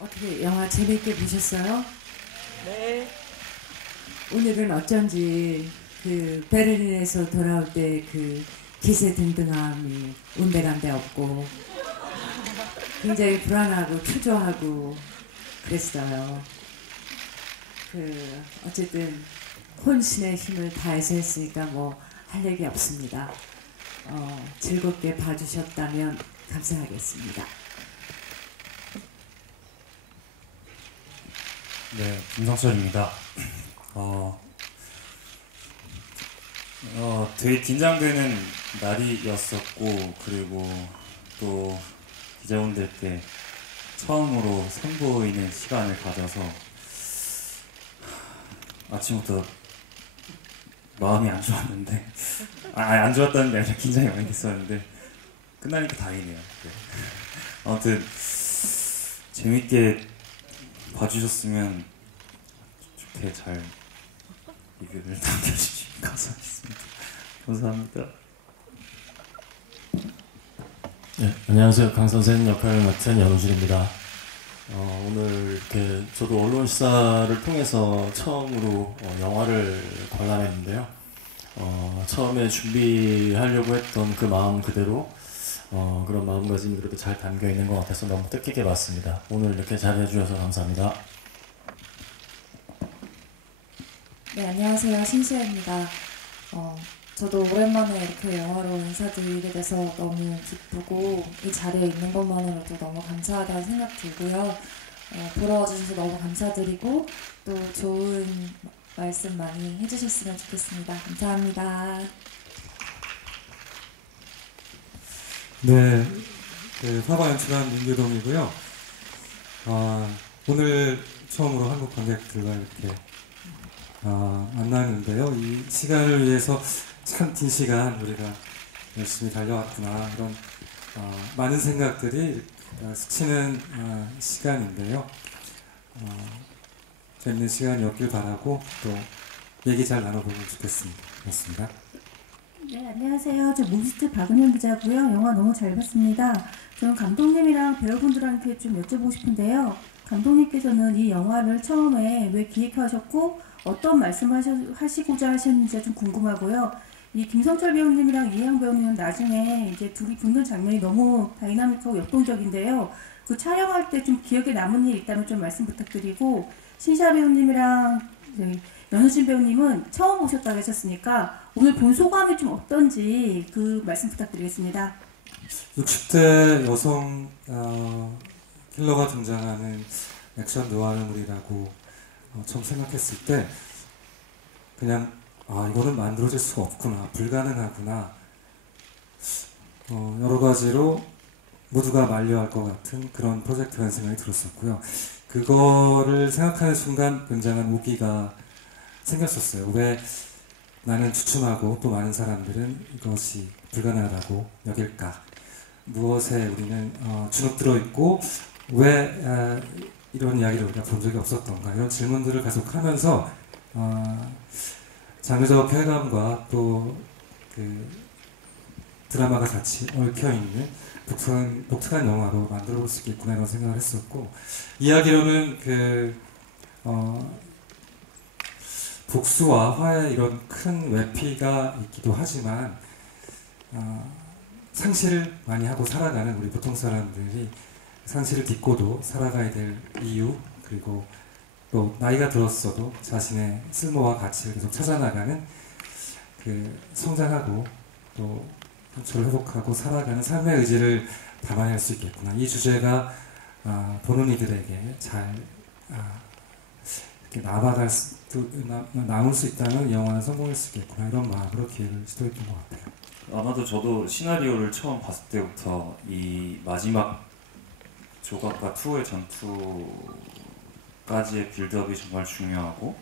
어떻게 영화 재밌게 보셨어요? 네. 오늘은 어쩐지 그 베를린에서 돌아올 때 그 기세등등함이 온데간데 없고 굉장히 불안하고 초조하고 그랬어요. 그 어쨌든 혼신의 힘을 다해서 했으니까 뭐 할 얘기 없습니다. 즐겁게 봐주셨다면 감사하겠습니다. 네, 김성철입니다. 되게 긴장되는 날이었었고, 그리고 또 기자분들께 처음으로 선보이는 시간을 가져서 아침부터 마음이 안 좋았는데, 안 좋았다는 게 아니라 긴장이 많이 됐었는데 끝나니까 다행이네요. 네. 아무튼 재밌게 봐주셨으면 좋게 잘 리뷰를 남겨주시면 감사하겠습니다. 감사합니다. 네, 안녕하세요. 강 선생님 역할을 맡은 연우준입니다. 오늘 이렇게 저도 언론시사를 통해서 처음으로 영화를 관람했는데요. 처음에 준비하려고 했던 그 마음 그대로 그런 마음가짐이 그래도 잘 담겨 있는 것 같아서 너무 뜻깊게 봤습니다. 오늘 이렇게 잘해주셔서 감사합니다. 네, 안녕하세요. 신시아입니다. 저도 오랜만에 이렇게 영화로 인사드리게 돼서 너무 기쁘고 이 자리에 있는 것만으로도 너무 감사하다는 생각 들고요. 보러 와주셔서 너무 감사드리고 또 좋은 말씀 많이 해주셨으면 좋겠습니다. 감사합니다. 네, 화가 연출한 민규동이고요. 오늘 처음으로 한국 관객들과 이렇게 만나는데요. 이 시간을 위해서 참 긴 시간 우리가 열심히 달려왔구나 이런 많은 생각들이 스치는 시간인데요. 재밌는 시간이었길 바라고 또 얘기 잘 나눠보면 좋겠습니다. 고맙습니다. 네, 안녕하세요. 저 모비스트 박은영 기자고요. 영화 너무 잘 봤습니다. 저는 감독님이랑 배우분들한테 좀 여쭤보고 싶은데요. 감독님께서는 이 영화를 처음에 왜 기획하셨고 어떤 말씀하시고자 하셨는지 좀 궁금하고요. 이 김성철 배우님이랑 이혜영 배우님은 나중에 이제 둘이 붙는 장면이 너무 다이나믹하고 역동적인데요. 그 촬영할 때 좀 기억에 남은 일 있다면 좀 말씀 부탁드리고, 신시아 배우님이랑 연우진 배우님은 처음 오셨다고 하셨으니까 오늘 본 소감이 좀 어떤지 그 말씀 부탁드리겠습니다. 60대 여성 킬러가 등장하는 액션 느와르물이라고 처음 생각했을 때 그냥 이거는 만들어질 수가 없구나, 불가능하구나, 여러 가지로 모두가 만류할 것 같은 그런 프로젝트라는 생각이 들었었고요. 그거를 생각하는 순간 굉장한 오기가 생겼었어요. 왜 나는 추춤하고 또 많은 사람들은 이것이 불가능하다고 여길까? 무엇에 우리는 주눅들어 있고 왜 이런 이야기를 우리가 본 적이 없었던가? 이런 질문들을 계속하면서 장르적 쾌감과 또 그 드라마가 같이 얽혀있는 독특한 영화로 만들어 볼 수 있겠구나 이런 생각을 했었고, 이야기로는 복수와 화해 이런 큰 외피가 있기도 하지만 상실을 많이 하고 살아가는 우리 보통 사람들이 상실을 딛고도 살아가야 될 이유, 그리고 또 나이가 들었어도 자신의 쓸모와 가치를 계속 찾아나가는 성장하고 또 상처를 회복하고 살아가는 삶의 의지를 담아낼 수 있겠구나. 이 주제가 보는 이들에게 잘 이렇게 남을 수 있다면 이 영화는 성공할 수 있겠구나 이런 마음으로 기획을 시도했던 것 같아요. 아마도 저도 시나리오를 처음 봤을 때부터 이 마지막 조각과 투의 전투까지의 빌드업이 정말 중요하고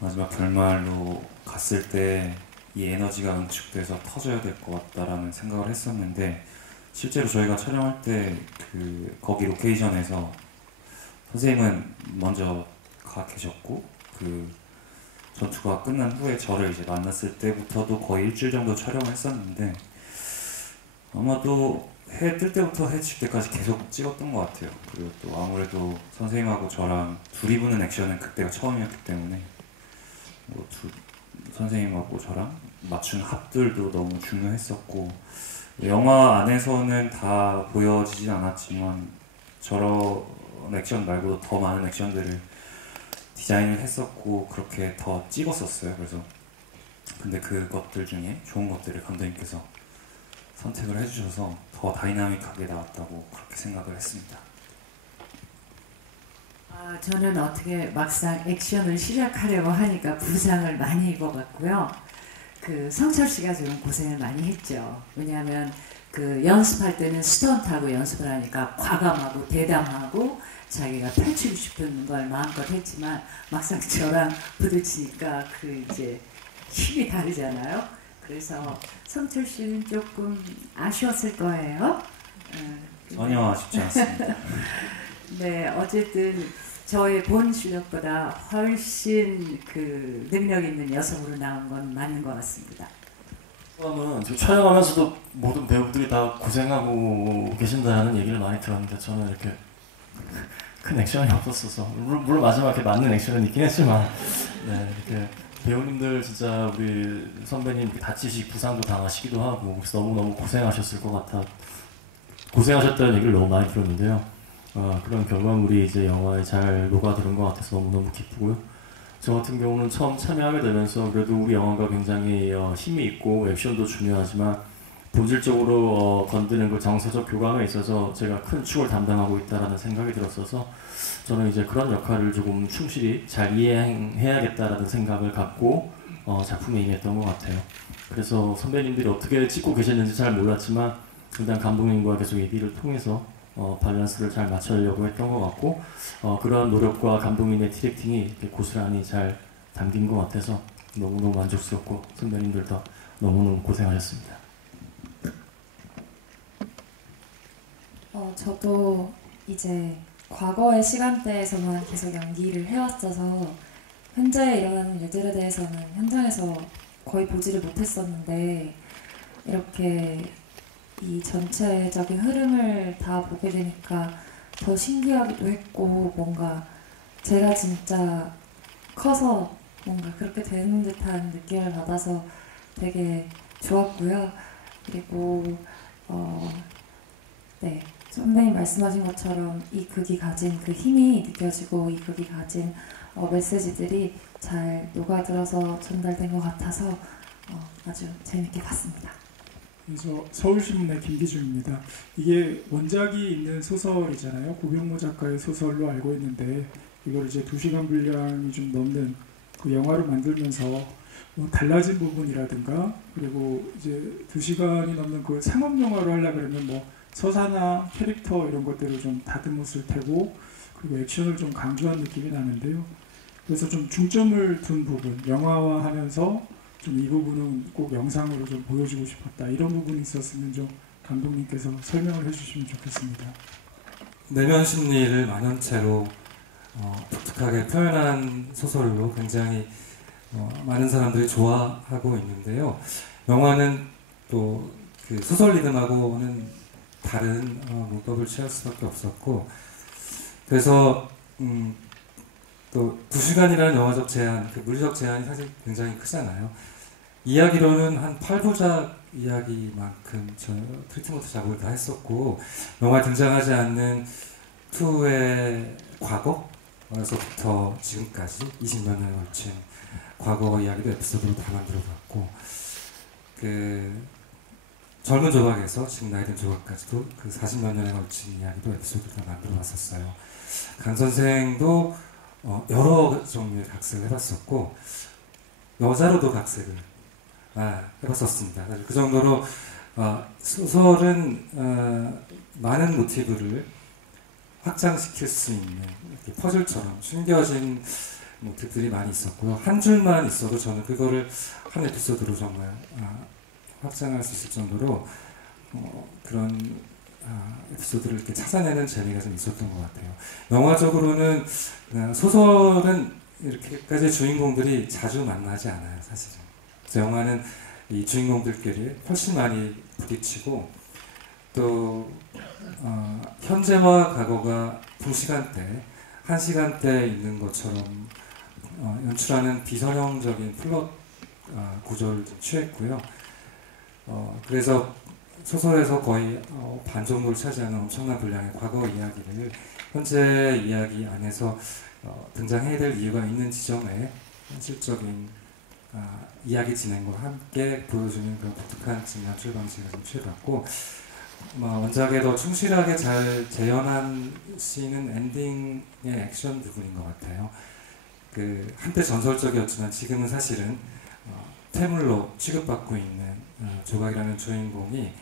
마지막 결말로 갔을 때 이 에너지가 응축돼서 터져야 될 것 같다라는 생각을 했었는데, 실제로 저희가 촬영할 때 거기 로케이션에서 선생님은 먼저 가 계셨고 전투가 끝난 후에 저를 이제 만났을 때부터도 거의 일주일 정도 촬영을 했었는데 아마도 해 뜰 때부터 해 질 때까지 계속 찍었던 것 같아요. 그리고 또 아무래도 선생님하고 저랑 둘이 부는 액션은 그때가 처음이었기 때문에 선생님하고 저랑 맞춘 합들도 너무 중요했었고, 영화 안에서는 다 보여지진 않았지만 저런 액션 말고도 더 많은 액션들을 디자인을 했었고 그렇게 더 찍었었어요. 그래서 근데 그것들 중에 좋은 것들을 감독님께서 선택을 해주셔서 더 다이나믹하게 나왔다고 그렇게 생각을 했습니다. 저는 어떻게 막상 액션을 시작하려고 하니까 부상을 많이 입어봤고요. 그 성철 씨가 좀 고생을 많이 했죠. 왜냐하면 그 연습할 때는 스턴트하고 연습을 하니까 과감하고 대담하고 자기가 펼치고 싶은 걸 마음껏 했지만 막상 저랑 부딪히니까 그 이제 힘이 다르잖아요. 그래서 성철 씨는 조금 아쉬웠을 거예요. 전혀 아쉽지 않습니다. 네, 어쨌든 저의 본 실력보다 훨씬 그 능력 있는 여성으로 나온 건 맞는 것 같습니다. 지금 촬영하면서도 모든 배우들이 다 고생하고 계신다는 얘기를 많이 들었는데 저는 이렇게 큰 액션이 없었어서, 물론 마지막에 맞는 액션은 있긴 했지만, 네, 이렇게 배우님들 진짜 우리 선배님 다치시고 부상도 당하시기도 하고 그래서 너무너무 고생하셨을 것 같아, 고생하셨다는 얘기를 너무 많이 들었는데요. 그런 결과물이 이제 영화에 잘 녹아드는 것 같아서 너무너무 기쁘고요. 저 같은 경우는 처음 참여하게 되면서 그래도 우리 영화가 굉장히 힘이 있고 액션도 중요하지만 본질적으로 건드는 그 정서적 교감에 있어서 제가 큰 축을 담당하고 있다는 생각이 들었어서 저는 이제 그런 역할을 조금 충실히 잘 이해해야겠다라는 생각을 갖고 작품에 임했던 것 같아요. 그래서 선배님들이 어떻게 찍고 계셨는지 잘 몰랐지만 일단 감독님과 계속 얘기를 통해서 밸런스를 잘 맞추려고 했던 것 같고 그러한 노력과 감독님의 디렉팅이 고스란히 잘 담긴 것 같아서 너무너무 만족스럽고 선배님들도 너무너무 고생하셨습니다. 저도 이제 과거의 시간대에서만 계속 연기를 해왔어서 현재 일어나는 일들에 대해서는 현장에서 거의 보지를 못했었는데 이렇게 이 전체적인 흐름을 다 보게 되니까 더 신기하기도 했고 뭔가 제가 진짜 커서 뭔가 그렇게 되는 듯한 느낌을 받아서 되게 좋았고요. 그리고 네, 선배님 말씀하신 것처럼 이 극이 가진 그 힘이 느껴지고 이 극이 가진 메시지들이 잘 녹아들어서 전달된 것 같아서 아주 재밌게 봤습니다. 그래서 서울신문의 김기중입니다. 이게 원작이 있는 소설이잖아요. 고병모 작가의 소설로 알고 있는데 이걸 이제 2시간 분량이 좀 넘는 그 영화로 만들면서 뭐 달라진 부분이라든가 그리고 이제 2시간이 넘는 그 상업 영화로 하려고 그러면 뭐 서사나 캐릭터 이런 것들을 좀 다듬었을 테고 그리고 액션을 좀 강조한 느낌이 나는데요. 그래서 좀 중점을 둔 부분, 영화화하면서 좀 이 부분은 꼭 영상으로 좀 보여주고 싶었다. 이런 부분이 있었으면 좀 감독님께서 설명을 해주시면 좋겠습니다. 내면 심리를 만연체로 독특하게 표현한 소설로 굉장히 많은 사람들이 좋아하고 있는데요. 영화는 또 그 소설 리듬하고는 다른 문법을 취할 수밖에 없었고 그래서 또 2시간이라는 영화적 제한, 그 물리적 제한이 사실 굉장히 크잖아요. 이야기로는 한 8부작 이야기만큼 저 트리트먼트 작업을 다 했었고 영화에 등장하지 않는 투의 과거에서부터 지금까지 20년 년에 걸친 과거 이야기도 에피소드로 다 만들어봤고 그 젊은 조각에서 지금 나이 든 조각까지도 그 40몇 년에 걸친 이야기도 에피소드로 다 만들어봤었어요. 강 선생도 여러 종류의 각색을 해봤었고 여자로도 각색을 해봤었습니다. 그 정도로 소설은 많은 모티브를 확장시킬 수 있는 이렇게 퍼즐처럼 숨겨진 모티브들이 많이 있었고요. 한 줄만 있어도 저는 그거를 한 에피소드로 정말 확장할 수 있을 정도로 그런 에피소드를 이렇게 찾아내는 재미가 좀 있었던 것 같아요. 영화적으로는 소설은 이렇게까지 주인공들이 자주 만나지 않아요, 사실은. 그래서 영화는 이 주인공들끼리 훨씬 많이 부딪히고 또 현재와 과거가 두 시간대, 한 시간대에 있는 것처럼 연출하는 비선형적인 플롯 구조를 좀 취했고요. 그래서 소설에서 거의 반 정도를 차지하는 엄청난 분량의 과거 이야기를 현재 이야기 안에서 등장해야 될 이유가 있는 지점에 현실적인 이야기 진행과 함께 보여주는 그런 독특한 연출 방식을 좀 취해봤고, 원작에 더 충실하게 잘 재현한 씬은 엔딩의 액션 부분인 것 같아요. 한때 전설적이었지만 지금은 사실은 퇴물로 취급받고 있는 조각이라는 주인공이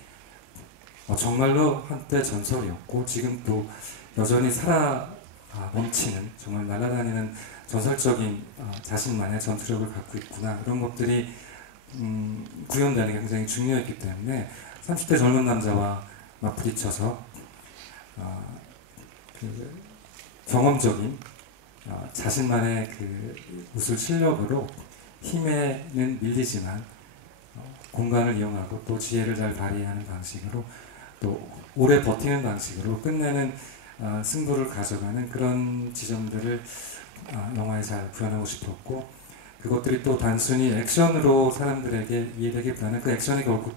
정말로 한때 전설이었고 지금 또 여전히 살아 넘치는, 정말 날아다니는 전설적인 자신만의 전투력을 갖고 있구나, 이런 것들이 구현되는 게 굉장히 중요했기 때문에 30대 젊은 남자와 막 부딪혀서 경험적인 자신만의 무술 실력으로 힘에는 밀리지만 공간을 이용하고 또 지혜를 잘 발휘하는 방식으로 또 오래 버티는 방식으로 끝내는 승부를 가져가는 그런 지점들을 영화에 잘 구현하고 싶었고, 그것들이 또 단순히 액션으로 사람들에게 이해되기보다는 그 액션이 결국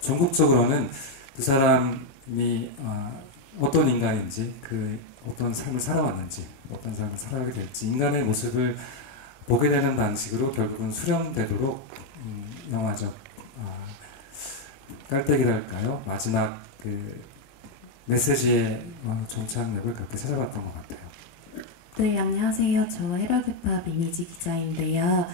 전국적으로는 그 사람이 어떤 인간인지, 어떤 삶을 살아왔는지, 어떤 삶을 살아가게 될지, 인간의 모습을 보게 되는 방식으로 결국은 수렴되도록 영화적 깔때기랄까요? 마지막 메시지의 종착역을 그렇게 찾아봤던 것 같아요. 네, 안녕하세요. 저 헤럴드팝 이미지 기자인데요.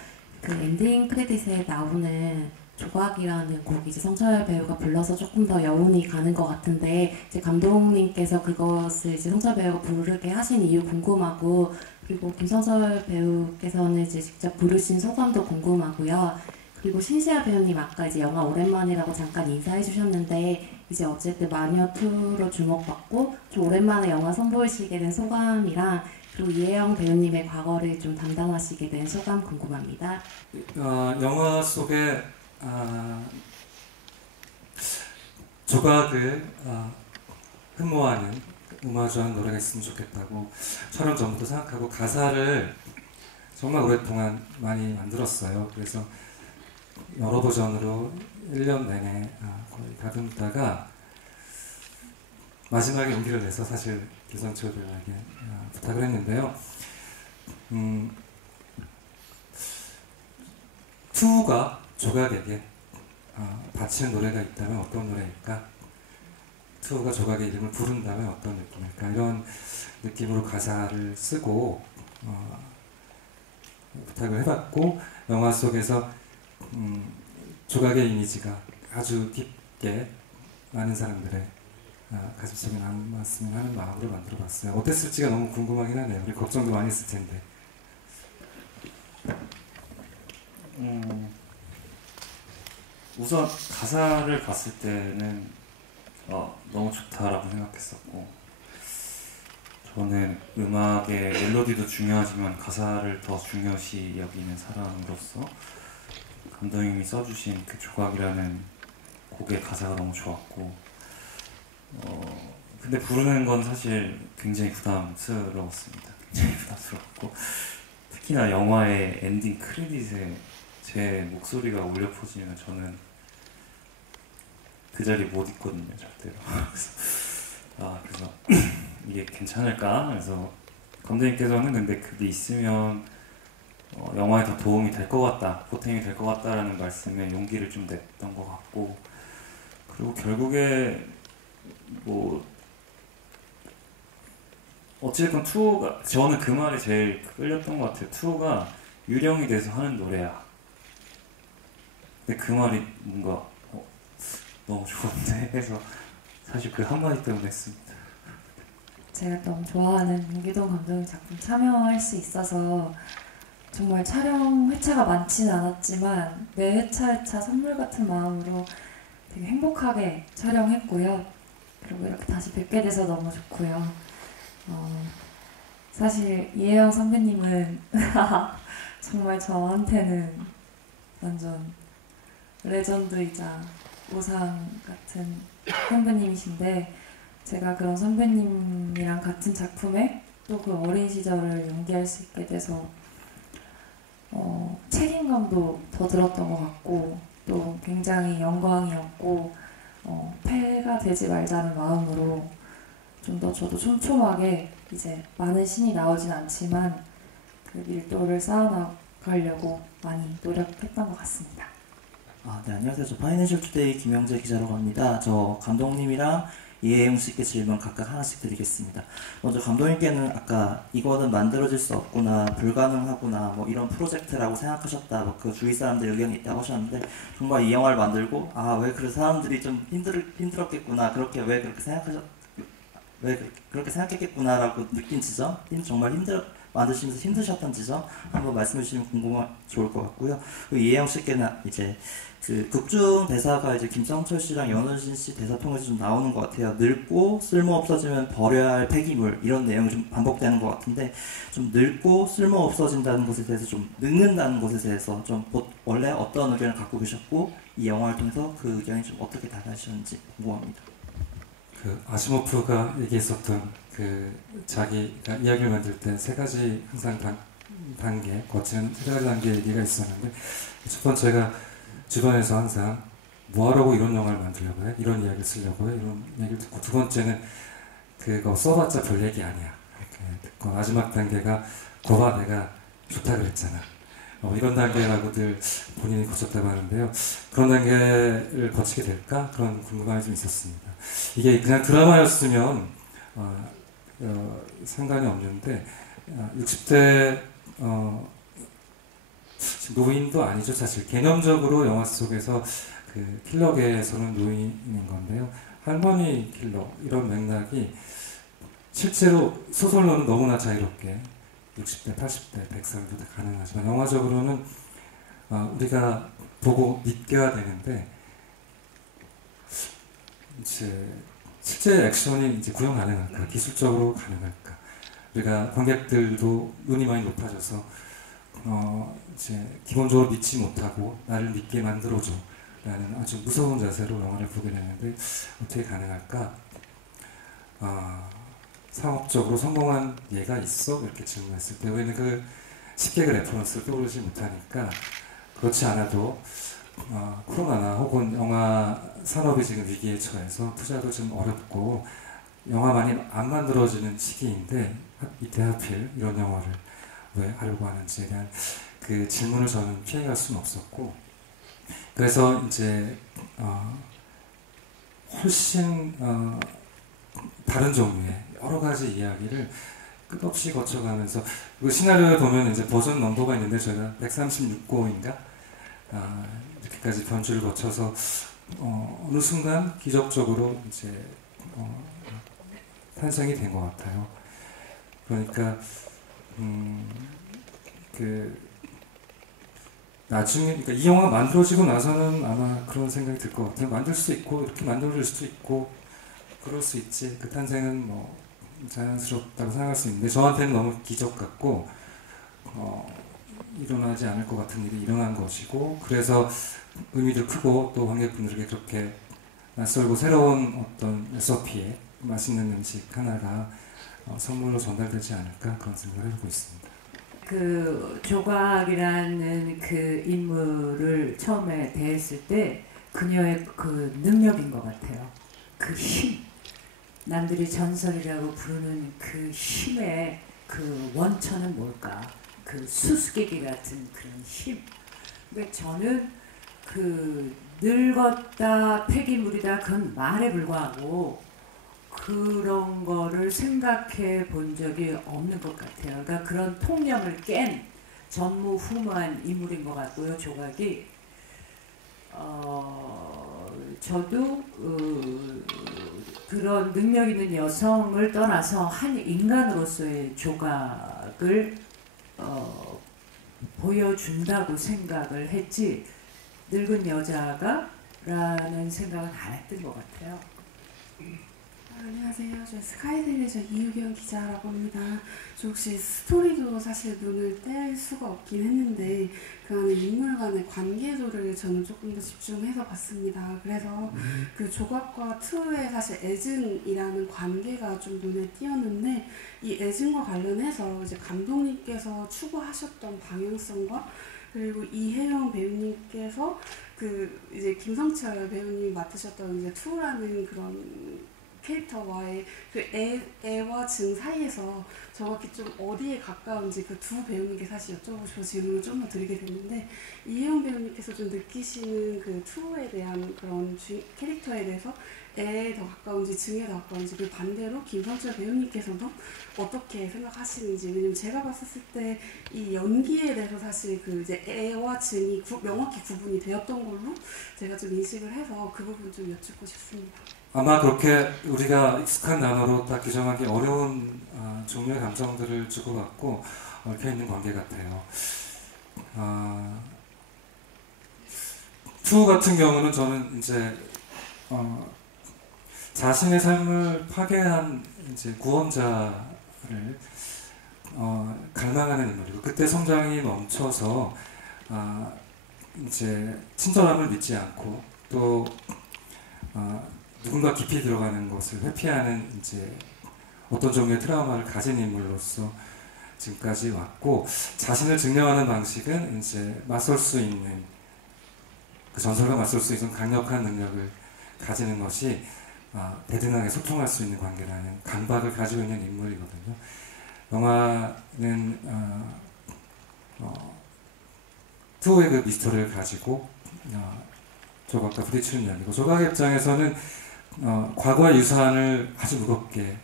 엔딩 크레딧에 나오는 조각이라는 곡이 이제 성철 배우가 불러서 조금 더 여운이 가는 것 같은데, 이제 감독님께서 그것을 이제 성철 배우가 부르게 하신 이유 궁금하고, 그리고 김성철 배우께서는 이제 직접 부르신 소감도 궁금하고요. 그리고 신시아 배우님 아까 이제 영화 오랜만이라고 잠깐 인사해 주셨는데, 이제 어쨌든 마녀2로 주목받고 좀 오랜만에 영화 선보이시게 된 소감이랑, 그리고 이혜영 배우님의 과거를 좀 담당하시게 된 소감 궁금합니다. 영화 속에 조각을 흠모하는 오마주한 노래가 있으면 좋겠다고 촬영 전부터 생각하고 가사를 정말 오랫동안 많이 만들었어요. 그래서 여러 버전으로 1년 내내 거의 다듬다가 마지막에 용기를 내서 사실 김성철 배우에게 부탁을 했는데요. 투가 조각에게 바치는 노래가 있다면 어떤 노래일까? 투가 조각의 이름을 부른다면 어떤 느낌일까? 이런 느낌으로 가사를 쓰고 부탁을 해봤고, 영화 속에서 조각의 이미지가 아주 깊게 많은 사람들의 가슴속에 남았으면 하는 마음으로 만들어봤어요. 어땠을지가 너무 궁금하긴 하네요. 우리 걱정도 많이 했을 텐데. 우선 가사를 봤을 때는 너무 좋다라고 생각했었고, 저는 음악의 멜로디도 중요하지만 가사를 더 중요시 여기는 사람으로서 감독님이 써주신 그 조각이라는 곡의 가사가 너무 좋았고, 근데 부르는 건 사실 굉장히 부담스러웠습니다. 굉장히 부담스럽고, 특히나 영화의 엔딩 크레딧에 제 목소리가 울려 퍼지면 저는 그 자리에 못 있거든요, 절대로. 그래서 이게 괜찮을까? 그래서 감독님께서는 근데 그게 있으면 영화에 더 도움이 될 것 같다, 보탬이 될 것 같다라는 말씀에 용기를 좀 냈던 것 같고, 그리고 결국에 어찌됐건 투가, 저는 그 말이 제일 끌렸던 것 같아요. 투가 유령이 돼서 하는 노래야. 근데 그 말이 뭔가 너무 좋은데 해서 사실 그 한마디 때문에 했습니다. 제가 너무 좋아하는 문기동 감독님 작품 참여할 수 있어서 정말 촬영 회차가 많지는 않았지만 매 회차 선물 같은 마음으로 되게 행복하게 촬영했고요. 그리고 이렇게 다시 뵙게 돼서 너무 좋고요. 사실 이혜영 선배님은 정말 저한테는 완전 레전드이자 우상 같은 선배님이신데 제가 그런 선배님이랑 같은 작품에 또 그 어린 시절을 연기할 수 있게 돼서 책임감도 더 들었던 것 같고 또 굉장히 영광이었고 패가 되지 말자는 마음으로 좀 더 저도 촘촘하게 이제 많은 신이 나오진 않지만 그 밀도를 쌓아나가려고 많이 노력했던 것 같습니다. 네, 안녕하세요. 저 파이낸셜 투데이 김영재 기자라고 합니다. 저 감독님이랑 이혜영 씨께 질문 각각 하나씩 드리겠습니다. 먼저 감독님께는 아까 이거는 만들어질 수 없구나, 불가능하구나, 뭐 이런 프로젝트라고 생각하셨다, 뭐 그 주위 사람들 의견이 있다고 하셨는데 정말 이 영화를 만들고 왜 그래 사람들이 좀 힘들었겠구나, 왜 그렇게 생각했겠구나라고 느낀 지점, 정말 만드시면서 힘드셨던 지점 한번 말씀해 주시면 좋을 것 같고요. 그리고 이혜영 씨께는 이제 그 극중 대사가 이제 김성철 씨랑 연은신 씨 대사 통해서 좀 나오는 것 같아요. 늙고 쓸모 없어지면 버려야 할 폐기물 이런 내용이 좀 반복되는 것 같은데 좀 늙고 쓸모 없어진다는 것에 대해서 좀 늙는다는 것에 대해서 좀 원래 어떤 의견을 갖고 계셨고 이 영화를 통해서 그 의견이 좀 어떻게 다가가셨는지 궁금합니다. 그 아시모프가 얘기했었던 그 자기가 이야기를 만들 때 세 가지 항상 단계 거치는 세 가지 단계 얘기가 있었는데 첫 번째가 주변에서 항상 뭐하라고 이런 영화를 만들려고 해? 이런 이야기를 쓰려고 해? 이런 얘기를 듣고 두 번째는 그거 써봤자 별 얘기 아니야 이렇게 듣고 마지막 단계가 거봐 내가 좋다 그랬잖아 이런 단계라고들 본인이 거쳤다고 하는데요. 그런 단계를 거치게 될까? 그런 궁금함이 좀 있었습니다. 이게 그냥 드라마였으면 상관이 없는데 60대 노인도 아니죠. 사실 개념적으로 영화 속에서 그 킬러계에서는 노인인 건데요. 할머니 킬러 이런 맥락이 실제로 소설로는 너무나 자유롭게 60대, 80대, 100살도 가능하지만 영화적으로는 우리가 보고 믿겨야 되는데 이제 실제 액션이 이제 구현 가능할까? 기술적으로 가능할까? 우리가 관객들도 눈이 많이 높아져서 이제 기본적으로 믿지 못하고 나를 믿게 만들어줘 라는 아주 무서운 자세로 영화를 보게 되는데 어떻게 가능할까? 상업적으로 성공한 예가 있어? 이렇게 질문했을 때 우리는 그 쉽게 그 레퍼런스를 떠오르지 못하니까 그렇지 않아도 코로나나 혹은 영화 산업이 지금 위기에 처해서 투자도 좀 어렵고 영화 많이 안 만들어지는 시기인데 이때 하필 이런 영화를 왜 하려고 하는지에 대한 그 질문을 저는 피해갈 수는 없었고 그래서 이제 훨씬 다른 종류의 여러 가지 이야기를 끝없이 거쳐가면서 그 시나리오에 보면 이제 버전 넘버가 있는데 저희가 136호인가 이렇게까지 변주를 거쳐서 어느 순간 기적적으로 이제 탄생이 된 것 같아요. 그러니까 나중에 그러니까 이 영화가 만들어지고 나서는 아마 그런 생각이 들 것 같아요. 만들 수 있고 이렇게 만들어질 수도 있고 그럴 수 있지. 그 탄생은 뭐 자연스럽다고 생각할 수 있는데 저한테는 너무 기적 같고 일어나지 않을 것 같은 일이 일어난 것이고 그래서 의미도 크고 또 관객분들에게 그렇게 낯설고 새로운 어떤 SOP에 맛있는 음식 하나가 선물로 전달되지 않을까 그런 생각을 해보고 있습니다. 그 조각이라는 그 인물을 처음에 대했을 때 그녀의 그 능력인 것 같아요. 그 힘, 남들이 전설이라고 부르는 그 힘의 그 원천은 뭘까? 그 수수께끼 같은 그런 힘. 그러니까 저는 그 늙었다, 폐기물이다 그건 말에 불과하고 그런 거를 생각해 본 적이 없는 것 같아요. 그러니까 그런 통념을 깬 전무후무한 인물인 것 같고요. 조각이 저도 그런 능력 있는 여성을 떠나서 한 인간으로서의 조각을 보여준다고 생각을 했지 늙은 여자가 라는 생각은 안 했던 것 같아요. 안녕하세요. 저 스카이데일리에서 이유경 기자라고 합니다. 저 혹시 스토리도 사실 눈을 뗄 수가 없긴 했는데 그 안에 인물 간의 관계도를 저는 조금 더 집중해서 봤습니다. 그래서 그 조각과 투의 사실 애증이라는 관계가 좀 눈에 띄었는데 이 애증과 관련해서 이제 감독님께서 추구하셨던 방향성과 그리고 이혜영 배우님께서 그 이제 김성철 배우님이 맡으셨던 이제 투라는 그런 캐릭터와의 그 애와 증 사이에서 정확히 좀 어디에 가까운지 그 두 배우님께 사실 여쭤보고 싶어서 질문을 좀 더 드리게 됐는데 이혜영 배우님께서 좀 느끼시는 그 투에 대한 그런 캐릭터에 대해서 애에 더 가까운지 증에 더 가까운지 그 반대로 김성철 배우님께서도 어떻게 생각하시는지 왜냐면 제가 봤을 때 이 연기에 대해서 사실 그 이제 애와 증이 명확히 구분이 되었던 걸로 제가 좀 인식을 해서 그 부분 좀 여쭙고 싶습니다. 아마 그렇게 우리가 익숙한 단어로 딱 규정하기 어려운 종류의 감정들을 주고받고 얽혀있는 관계 같아요. 투 같은 경우는 저는 이제 자신의 삶을 파괴한 이제 구원자를 갈망하는 인물이고 그때 성장이 멈춰서 이제 친절함을 믿지 않고 또 누군가 깊이 들어가는 것을 회피하는 이제 어떤 종류의 트라우마를 가진 인물로서 지금까지 왔고 자신을 증명하는 방식은 이제 맞설 수 있는 그 전설과 맞설 수 있는 강력한 능력을 가지는 것이 대등하게 소통할 수 있는 관계라는 강박을 가지고 있는 인물이거든요. 영화는 투의 그 미스터리를 가지고 조각과 부딪히는 이야기고 조각의 입장에서는 과거의 유산을 아주 무겁게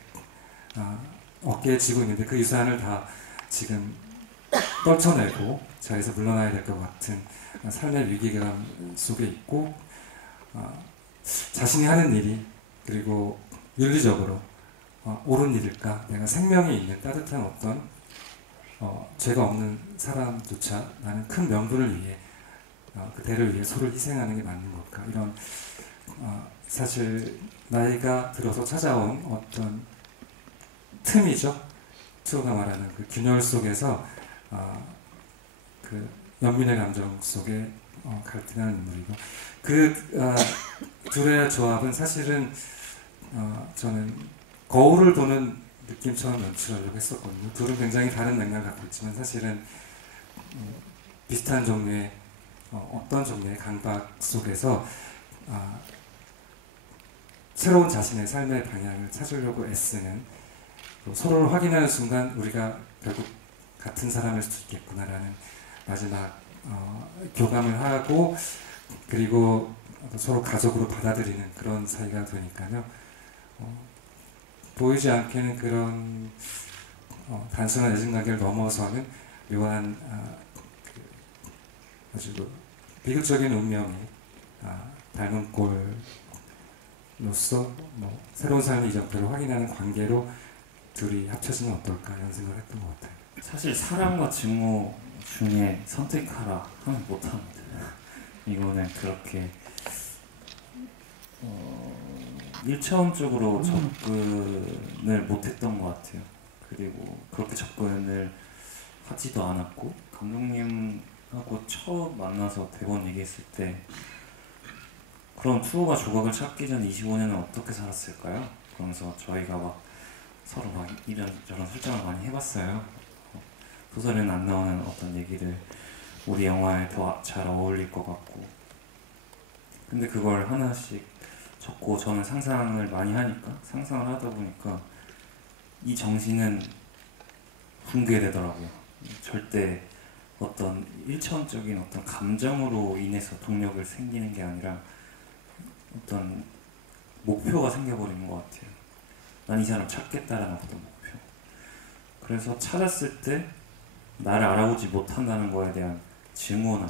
어깨에 지고 있는데 그 유산을 다 지금 떨쳐내고 자리에서 물러나야 될 것 같은 삶의 위기감 속에 있고 자신이 하는 일이 그리고 윤리적으로 옳은 일일까 내가 생명이 있는 따뜻한 어떤 죄가 없는 사람조차 나는 큰 명분을 위해 그 대를 위해 소를 희생하는 게 맞는 걸까 이런 사실 나이가 들어서 찾아온 어떤 틈이죠. 투가 말하는 그 균열 속에서 그 연민의 감정 속에 갈등하는 인물이고 그 둘의 조합은 사실은 저는 거울을 보는 느낌처럼 연출하려고 했었거든요. 둘은 굉장히 다른 맥락을 갖고 있지만 사실은 비슷한 종류의 어떤 종류의 강박 속에서 새로운 자신의 삶의 방향을 찾으려고 애쓰는 서로를 확인하는 순간 우리가 결국 같은 사람일 수도 있겠구나라는 마지막 교감을 하고 그리고 서로 가족으로 받아들이는 그런 사이가 되니까요. 보이지 않게는 그런 단순한 애증관계를 넘어서는 묘한 아주 비극적인 운명이 닮은 꼴로서 새로운 삶의 이정표를 확인하는 관계로 둘이 합쳐지면 어떨까 이런 생각을 했던 것 같아요. 사실 사랑과 증오 중에 선택하라 하면 못합니다. 이거는 그렇게 1차원적으로 접근을 못했던 것 같아요. 그리고 그렇게 접근을 하지도 않았고 감독님하고 처음 만나서 대본 얘기했을 때 그럼 투어가 조각을 찾기 전 25년은 어떻게 살았을까요? 그러면서 저희가 막 서로 막 이런저런 설정을 많이 해봤어요. 소설에는 안 나오는 어떤 얘기를 우리 영화에 더 잘 어울릴 것 같고 근데 그걸 하나씩 적고 저는 상상을 많이 하니까 상상을 하다 보니까 이 정신은 붕괴되더라고요. 절대 어떤 일차원적인 어떤 감정으로 인해서 동력을 생기는 게 아니라 어떤 목표가 생겨버리는 것 같아요. 난 이 사람 찾겠다라는 어떤 목표. 그래서 찾았을 때 나를 알아보지 못한다는 거에 대한 증오나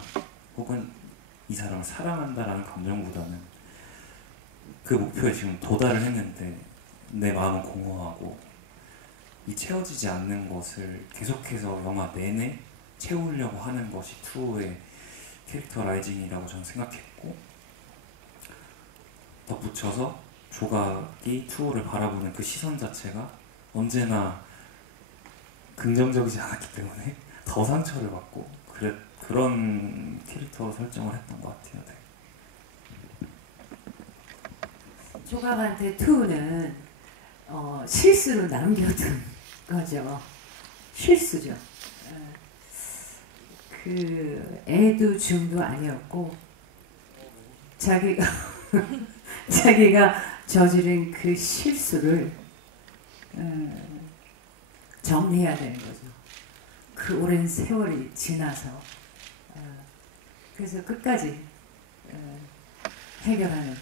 혹은 이 사람을 사랑한다라는 감정보다는 그 목표에 지금 도달을 했는데 내 마음은 공허하고 이 채워지지 않는 것을 계속해서 영화 내내 채우려고 하는 것이 투의 캐릭터라이징이라고 저는 생각했고 덧붙여서 조각이 투우를 바라보는 그 시선 자체가 언제나 긍정적이지 않았기 때문에 더 상처를 받고 그런 캐릭터로 설정을 했던 것 같아요. 네. 조각한테 투우는 실수로 남겨둔 거죠. 실수죠. 그 애도 중도 아니었고 자기가 저지른 그 실수를 정리해야 되는 거죠. 그 오랜 세월이 지나서 그래서 끝까지 해결하는.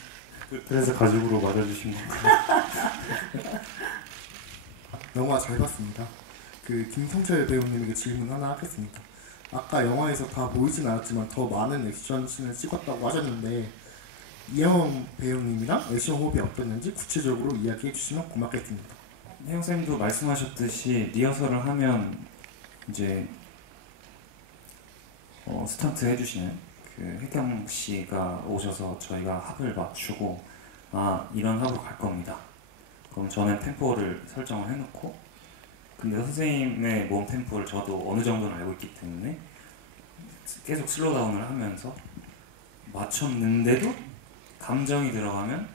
그래서 가죽으로 맞아주신 건가요? 영화 잘 봤습니다. 그 김성철 배우님에게 질문 하나 하겠습니다. 아까 영화에서 다 보이진 않았지만 더 많은 액션씬을 찍었다고 하셨는데 이영 배우님이랑 액션 호흡이 어땠는지 구체적으로 이야기해 주시면 고맙겠습니다. 혜영쌤도 말씀하셨듯이 리허설을 하면 이제 스턴트 해주시는 그 혜경 씨가 오셔서 저희가 합을 맞추고 이런 합으로 갈 겁니다. 그럼 저는 템포를 설정을 해놓고 근데 선생님의 몸 템포를 저도 어느 정도는 알고 있기 때문에 계속 슬로우다운을 하면서 맞췄는데도 감정이 들어가면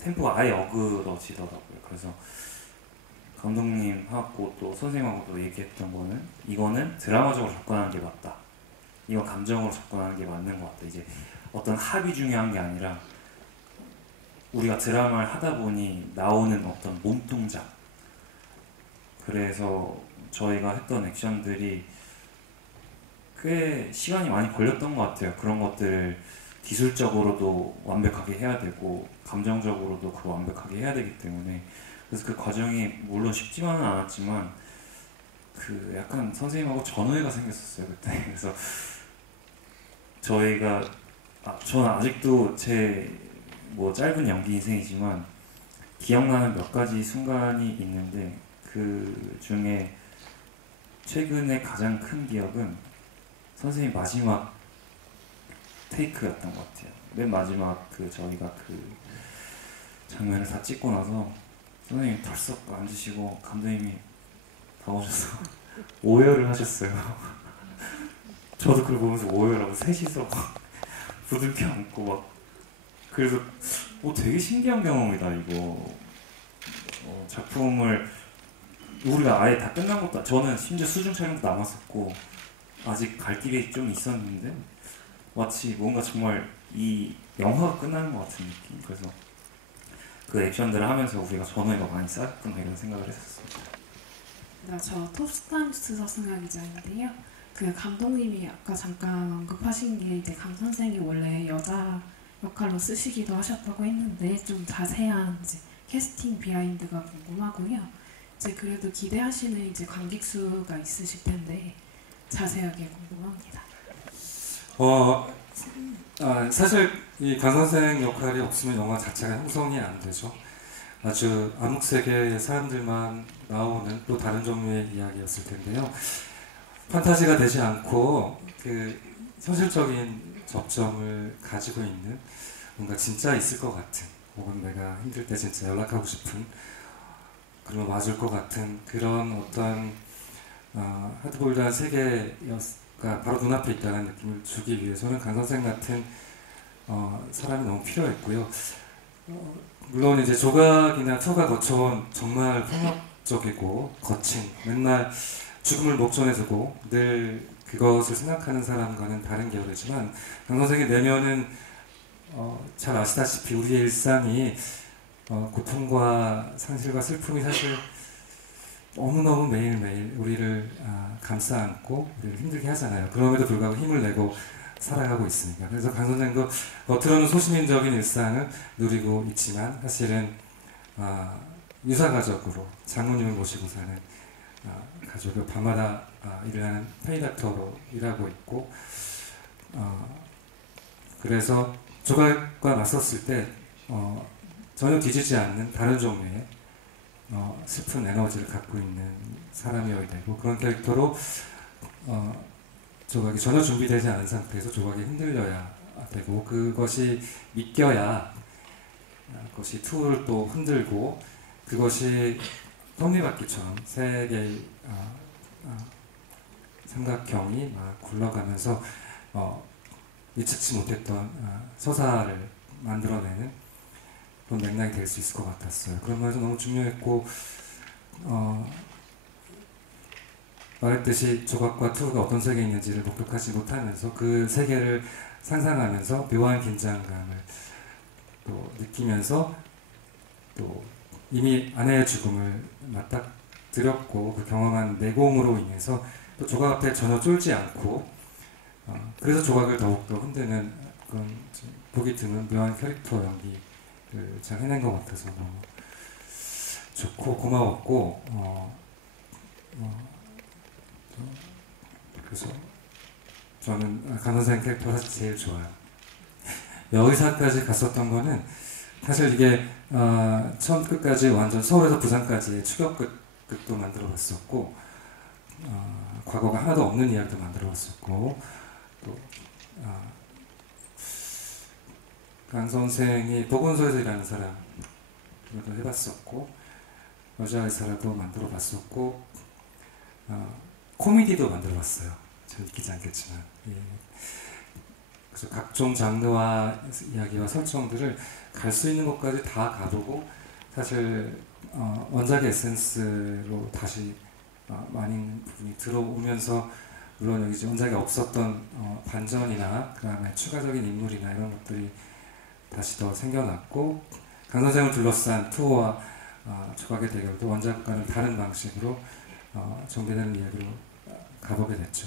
템포가 아예 어그러지더라고요. 그래서 감독님하고 또 선생님하고도 얘기했던 거는 이거는 드라마적으로 접근하는 게 맞다. 이건 감정으로 접근하는 게 맞는 것 같다. 이제 어떤 합이 중요한 게 아니라 우리가 드라마를 하다 보니 나오는 어떤 몸동작. 그래서 저희가 했던 액션들이 꽤 시간이 많이 걸렸던 것 같아요. 그런 것들을 기술적으로도 완벽하게 해야 되고 감정적으로도 그걸 완벽하게 해야 되기 때문에 그래서 그 과정이 물론 쉽지만은 않았지만 그 약간 선생님하고 전우회가 생겼었어요 그때. 그래서 저희가 저는 아직도 제 뭐 짧은 연기 인생이지만 기억나는 몇 가지 순간이 있는데 그 중에 최근에 가장 큰 기억은 선생님 마지막 테이크였던 것 같아요. 맨 마지막 그 저희가 그 장면을 다 찍고 나서 선생님이 털썩 앉으시고 감독님이 나오셔서 오열을 하셨어요. 저도 그걸 보면서 오열하고 셋이서 부둥켜 안고 막 그래서 되게 신기한 경험이다 이거. 작품을 우리가 아예 다 끝난 것도 저는 심지어 수중 촬영도 남았었고 아직 갈 길이 좀 있었는데 마치 뭔가 정말 이 영화가 끝나는 것 같은 느낌. 그래서 그 액션들을 하면서 우리가 전후회가 많이 쌓였구나 이런 생각을 했었습니다. 저 톱스타뉴스 서승아 기자인데요. 그 감독님이 아까 잠깐 언급하신 게 이제 강 선생이 원래 여자 역할로 쓰시기도 하셨다고 했는데 좀 자세한 이제 캐스팅 비하인드가 궁금하고요. 이제 그래도 기대하시는 이제 관객 수가 있으실 텐데 자세하게 궁금합니다. 사실 이 강 선생 역할이 없으면 영화 자체가 형성이 안 되죠. 아주 암흑세계의 사람들만 나오는 또 다른 종류의 이야기였을 텐데요. 판타지가 되지 않고 그 현실적인 접점을 가지고 있는 뭔가 진짜 있을 것 같은 혹은 내가 힘들 때 진짜 연락하고 싶은 그러면 와줄 것 같은 그런 어떤 하드보일드한 세계가 바로 눈앞에 있다는 느낌을 주기 위해서는 강 선생 같은 사람이 너무 필요했고요. 물론 이제 조각이나 투가 거쳐온 정말 폭력적이고 거친 맨날 죽음을 목전에 두고 늘 그것을 생각하는 사람과는 다른 계열이지만 강 선생의 내면은 잘 아시다시피 우리의 일상이 고통과 상실과 슬픔이 사실 너무너무 매일매일 우리를 감싸 안고 우리를 힘들게 하잖아요. 그럼에도 불구하고 힘을 내고 살아가고 있으니까. 그래서 강 선생도 겉으로는 소시민적인 일상을 누리고 있지만 사실은 유사가족으로 장모님을 모시고 사는 가족을 밤마다 일을 하는 페이닥터로 일하고 있고 그래서 조각과 맞섰을 때 전혀 뒤지지 않는 다른 종류의 슬픈 에너지를 갖고 있는 사람이어야 되고 그런 캐릭터로 조각이 전혀 준비되지 않은 상태에서 조각이 흔들려야 되고 그것이 믿겨야 것이 투를 또 흔들고 그것이 톱니바퀴처럼 세 개의 삼각형이 막 굴러가면서 예측치 못했던 서사를 만들어내는 그런 맥락이 될 수 있을 것 같았어요. 그런 면에서 너무 중요했고 말했듯이 조각과 투가 어떤 세계에 있는지를 목격하지 못하면서 그 세계를 상상하면서 묘한 긴장감을 또 느끼면서 또 이미 아내의 죽음을 맞닥뜨렸고 그 경험한 내공으로 인해서 또 조각 앞에 전혀 쫄지 않고 그래서 조각을 더욱더 흔드는 그런 보기 드문 묘한 캐릭터 연기를 잘 해낸 것 같아서 너무 좋고 고마웠고 그래서 저는 강 선생 캐릭터가 사실 제일 좋아요. 여의사까지 갔었던 거는 사실 이게 처음 끝까지 완전 서울에서 부산까지의 추격극도 만들어 봤었고 과거가 하나도 없는 이야기도 만들어 봤었고 또 강 선생이 보건소에서 일하는 사람 그것도 해봤었고 여자의 사람도 만들어 봤었고 코미디도 만들어 봤어요. 잘 믿기지 않겠지만 그래서 각종 장르와 이야기와 설정들을 갈 수 있는 곳까지 다 가보고 사실 원작의 에센스로 다시 많은 부분이 들어오면서 물론 여기 원작에 없었던 반전이나 그 다음에 추가적인 인물이나 이런 것들이 다시 더 생겨났고 강 선생을 둘러싼 투어와 조각의 대결도 원작과는 다른 방식으로 전개되는 이야기로 가보게 됐죠.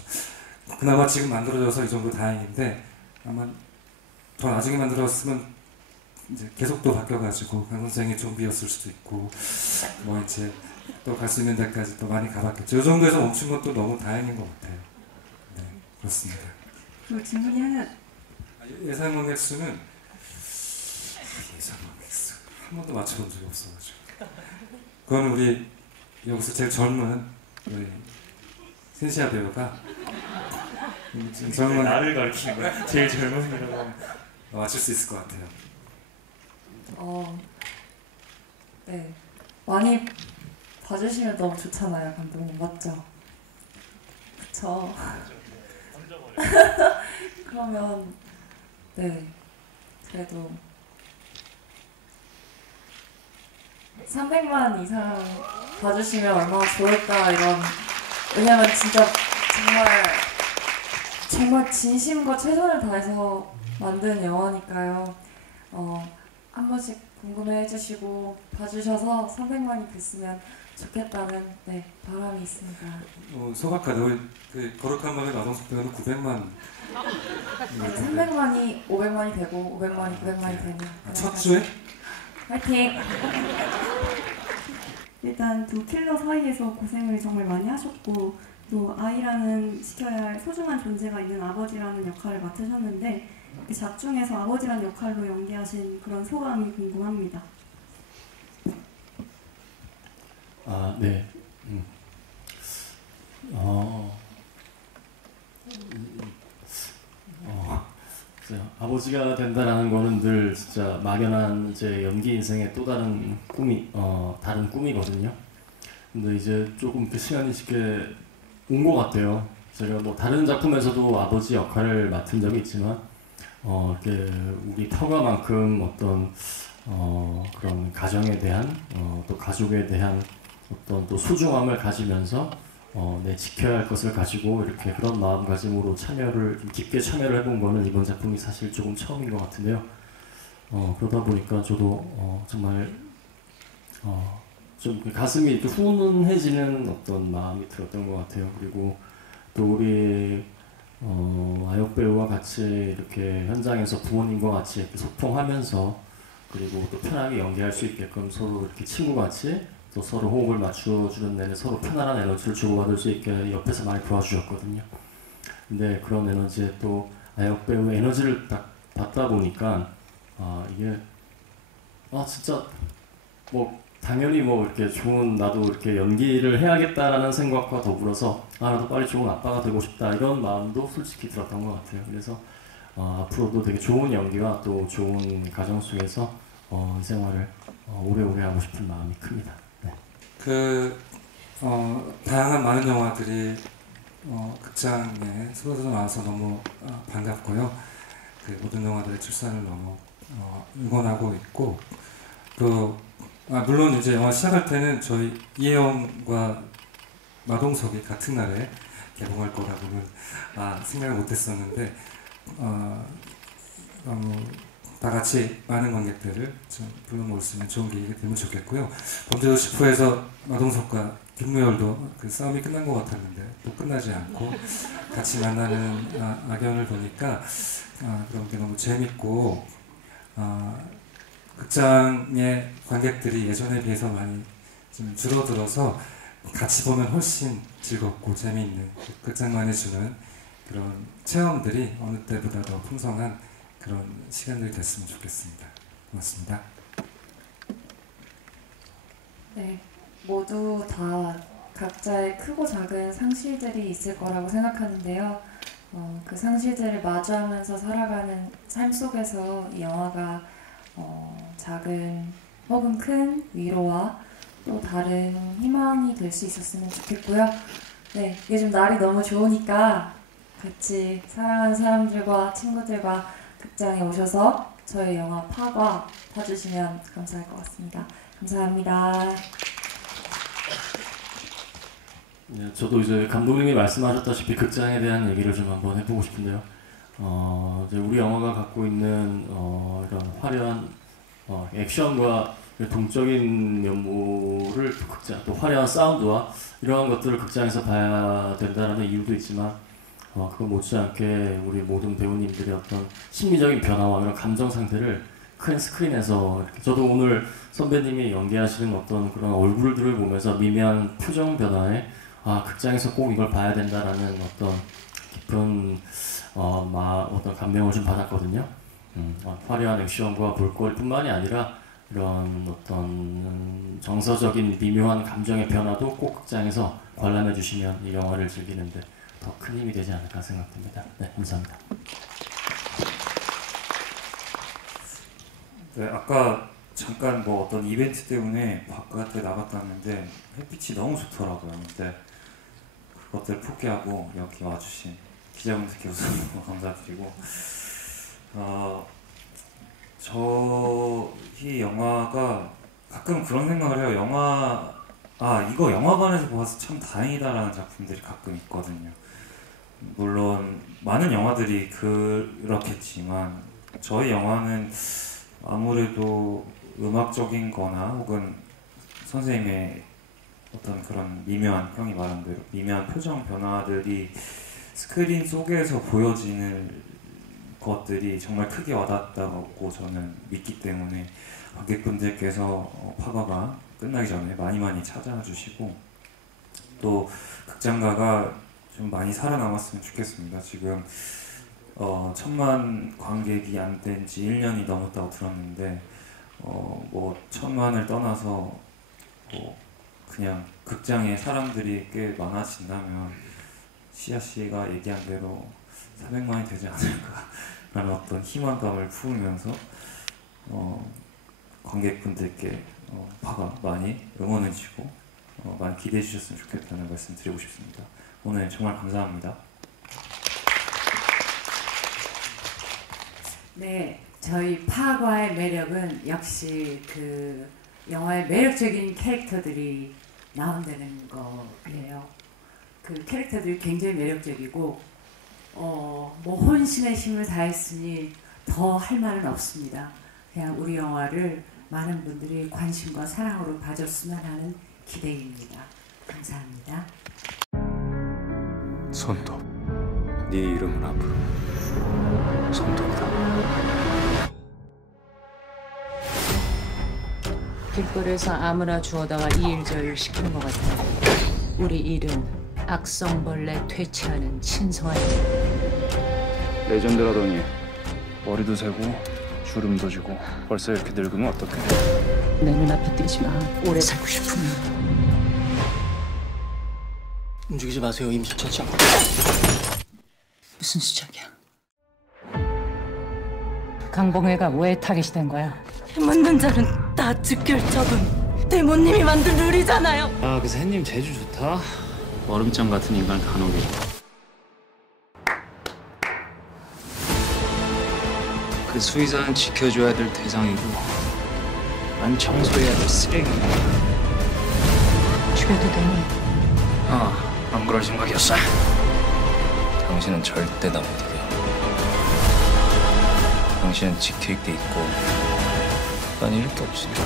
그나마 지금 만들어져서 이 정도 다행인데 아마 더 나중에 만들었으면 이제 계속 또 바뀌어가지고 강 선생이 좀비였을 수도 있고 뭐 이제 또 갈 수 있는 데까지 또 많이 가봤겠죠. 이 정도에서 멈춘 것도 너무 다행인 것 같아요. 네, 그렇습니다. 그 질문이 하나. 예상한 횟수는 한 번도 맞춰본 적이 없어가지고 그건 우리 여기서 제일 젊은 우리 신시아 배우가 젊은 나를 가르치는 거야? 제일 젊은이라고 하면 맞출 수 있을 것 같아요. 네. 많이 봐주시면 너무 좋잖아요, 감독님. 맞죠? 그쵸? 그러면, 네. 그래도 300만 이상 봐주시면 얼마나 좋을까, 이런. 왜냐면 진짜 정말 진심과 최선을 다해서 만든 영화니까요. 한 번씩 궁금해 해주시고 봐주셔서 300만이 됐으면 좋겠다는 바람이 있습니다. 소박하다. 그 거룩한 마음의 마동석 배우는 900만 300만이 500만이 되고 500만이 900만이 되는 첫 주에? 화이팅! 일단 두 킬러 사이에서 고생을 정말 많이 하셨고 또 아이라는 지켜야 할 소중한 존재가 있는 아버지라는 역할을 맡으셨는데 그 작중에서 아버지라는 역할로 연기하신 그런 소감이 궁금합니다. 네. 아버지가 된다라는 거는 늘 진짜 막연한 제 연기 인생의 또 다른 다른 꿈이거든요. 근데 이제 조금 그 시간이 쉽게 온 것 같아요. 제가 뭐 다른 작품에서도 아버지 역할을 맡은 적이 있지만, 이렇게 우리 터가만큼 어떤 그런 가정에 대한 또 가족에 대한 어떤 또 소중함을 가지면서 내 지켜야 할 것을 가지고 이렇게 그런 마음가짐으로 깊게 참여를 해본 거는 이번 작품이 사실 조금 처음인 것 같은데요. 그러다 보니까 저도 정말 좀 가슴이 이렇게 훈훈해지는 어떤 마음이 들었던 것 같아요. 그리고 또 우리 아역 배우와 같이 이렇게 현장에서 부모님과 같이 이렇게 소통하면서 그리고 또 편하게 연기할 수 있게끔 서로 이렇게 친구같이 또 서로 호흡을 맞춰주는 내내 서로 편안한 에너지를 주고받을 수 있게 옆에서 많이 도와주셨거든요. 근데 그런 에너지에 또 아역 배우의 에너지를 딱 받다 보니까 이게 진짜 뭐 당연히 뭐 이렇게 좋은 나도 이렇게 연기를 해야겠다라는 생각과 더불어서 나도 빨리 좋은 아빠가 되고 싶다 이런 마음도 솔직히 들었던 것 같아요. 그래서 앞으로도 되게 좋은 연기와 또 좋은 가정 속에서 이 생활을 오래오래 하고 싶은 마음이 큽니다. 네. 다양한 많은 영화들이 극장에 쏟아져 나와서 너무 반갑고요. 그 모든 영화들의 출산을 너무 응원하고 있고, 물론 이제 영화 시작할 때는 저희 이혜영과 마동석이 같은 날에 개봉할 거라고는 생각을 못했었는데, 다 같이 많은 관객들을 좀 불러모을 수 있는 좋은 계기가 되면 좋겠고요. 범죄도시 4에서 마동석과 김무열도 그 싸움이 끝난 것 같았는데 또 끝나지 않고 같이 만나는 악연을 보니까 그런 게 너무 재밌고, 극장의 관객들이 예전에 비해서 많이 좀 줄어들어서 같이 보면 훨씬 즐겁고 재미있는 극장만이 주는 그런 체험들이 어느 때보다 더 풍성한 그런 시간들이 됐으면 좋겠습니다. 고맙습니다. 네, 모두 다 각자의 크고 작은 상실들이 있을 거라고 생각하는데요. 그 상실들을 마주하면서 살아가는 삶 속에서 이 영화가 작은 혹은 큰 위로와 또 다른 희망이 될 수 있었으면 좋겠고요. 네, 요즘 날이 너무 좋으니까 같이 사랑하는 사람들과 친구들과 극장에 오셔서 저희 영화 파과 봐주시면 감사할 것 같습니다. 감사합니다. 네, 저도 이제 감독님이 말씀하셨다시피 극장에 대한 얘기를 좀 한번 해보고 싶은데요. 이제 우리 영화가 갖고 있는 이런 화려한 액션과 동적인 면모를 극장, 또 화려한 사운드와 이러한 것들을 극장에서 봐야 된다는 이유도 있지만, 그거 못지않게 우리 모든 배우님들의 어떤 심리적인 변화와 이런 감정 상태를 큰 스크린에서 이렇게, 저도 오늘 선배님이 연기하시는 어떤 그런 얼굴들을 보면서 미묘한 표정 변화에 극장에서 꼭 이걸 봐야 된다라는 어떤 깊은 어떤 감명을 좀 받았거든요. 화려한 액션과 볼거리뿐만이 아니라 이런 어떤 정서적인 미묘한 감정의 변화도 꼭 극장에서 관람해 주시면 이 영화를 즐기는데 더 큰 힘이 되지 않을까 생각됩니다. 네, 감사합니다. 네, 아까 잠깐 어떤 이벤트 때문에 바깥에 나갔다 왔는데 햇빛이 너무 좋더라고요. 근데 그것들 포기하고 여기 와주신 기자분들께 우선 감사드리고, 저희 영화가 가끔 그런 생각을 해요. 이거 영화관에서 보아서 참 다행이다라는 작품들이 가끔 있거든요. 물론 많은 영화들이 그렇겠지만 저희 영화는 아무래도 음악적인 거나 혹은 선생님의 어떤 그런 미묘한, 형이 말한 대로 미묘한 표정 변화들이 스크린 속에서 보여지는 것들이 정말 크게 와닿았다고 저는 믿기 때문에 관객분들께서 파과가 끝나기 전에 많이 찾아와 주시고, 또 극장가가 좀 많이 살아남았으면 좋겠습니다. 지금 1000만 관객이 안 된 지 1년이 넘었다고 들었는데 1000만을 떠나서 그냥 극장에 사람들이 꽤 많아진다면 시아씨가 얘기한 대로 400만이 되지 않을까라는 어떤 희망감을 품으면서 관객분들께 파가 많이 응원해주시고 많이 기대해 주셨으면 좋겠다는 말씀 드리고 싶습니다. 오늘 정말 감사합니다. 네, 저희 파과의 매력은 역시 그 영화의 매력적인 캐릭터들이 나온다는 거예요. 그 캐릭터들이 굉장히 매력적이고 혼신의 힘을 다했으니 더 할 말은 없습니다. 그냥 우리 영화를 많은 분들이 관심과 사랑으로 봐줬으면 하는 기대입니다. 감사합니다. 손톱. 네 이름은 앞으로 손톱이다. 길거리에서 아무나 주워다가 이 일 저 일 시키는 것 같아. 우리 일은 악성벌레 퇴치하는 신성한 일. 레전드라더니 머리도 세고 주름도 지고 벌써 이렇게 늙으면 어떡해. 내 눈앞에 띄지 마. 오래 살고 싶으면. 움직이지 마세요. 임시 처치하고. 무슨 수작이야? 강봉회가 왜 타깃이 된 거야? 묻는 자는 다 즉결처분. 대모님이 만든 룰이잖아요. 아, 그 새님 재주 좋다. 얼음장 같은 인간 간혹이. 그 수의사는 지켜줘야 될 대상이고 난 청소해야 될 쓰레기야. 죽여도 되니? 안 그럴 생각이었어. 당신은 절대 나 못 이겨. 당신은 지킬 게 있고 난 잃을 게 없으니까.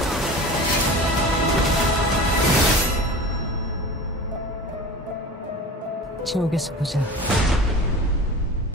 지옥에서 보자.